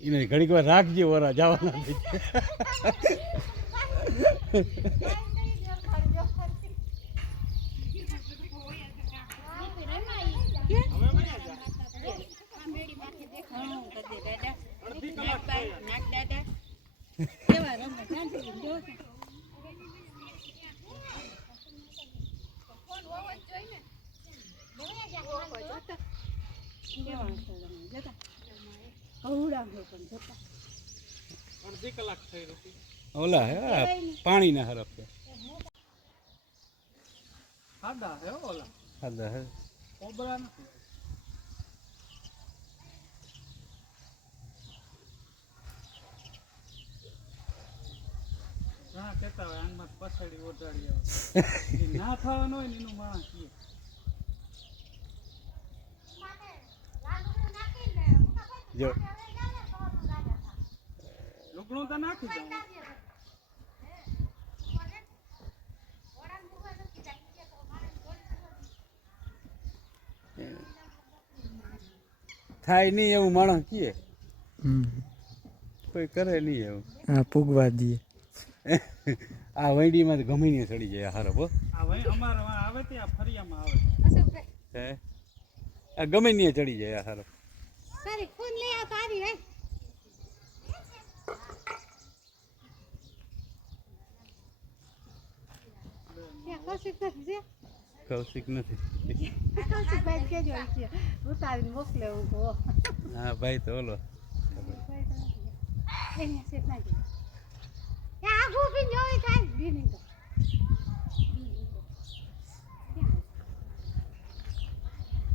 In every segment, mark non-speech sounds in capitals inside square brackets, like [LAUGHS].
એને ઘડીક વાર રાખજે વરા જવાના અડધી કલાક થઈ રહી ઓલા હે આ પાણીના હરફ છે હે ઓલા? સાદા હે. કોબરા નથી ના કહેતા હોય આનમાં પછાડી ઓઢાડી આવે. [LAUGHS] ના થવાનું હોય ને એનું માણસ કહે. જો. લુગડું તો નાખી દઉં. થાય નહીં એવું માણસ કીએ કોઈ કરે નહીં એવું. હા પૂગવા દઈએ. [LAUGHS] આ વૈડીમાં તો ગમે નહીં ચડી જાય હારો બો અમારો ભાઈ અમારે વાં આવે ત્યાં ફરિયામાં આવે. હે? આ ગમે નહીં ચડી જાય હારો. સારી ફોન લઈ આવ તારી હે? કૌશિક નથી કૌશિક નથી. કે કેજો છે ઉતારીને મોકલે હું કહો. હા ભાઈ તો ઓલો. એને સેટ ના ત્યાં આગુ બી જોઈ કાંઈ બીની તો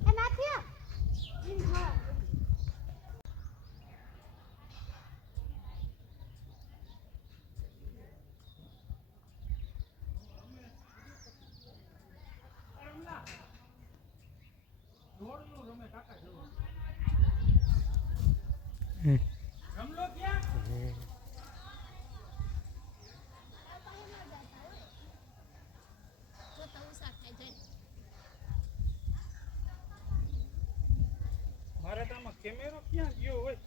એ નથી આ. બીની હા. ગમલો ક્યાં મારે કેમેરો ક્યાં ગયો હોય?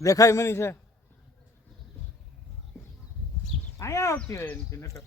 દેખાય મની છે? અહીંયા આવતી હોય એમ નકર.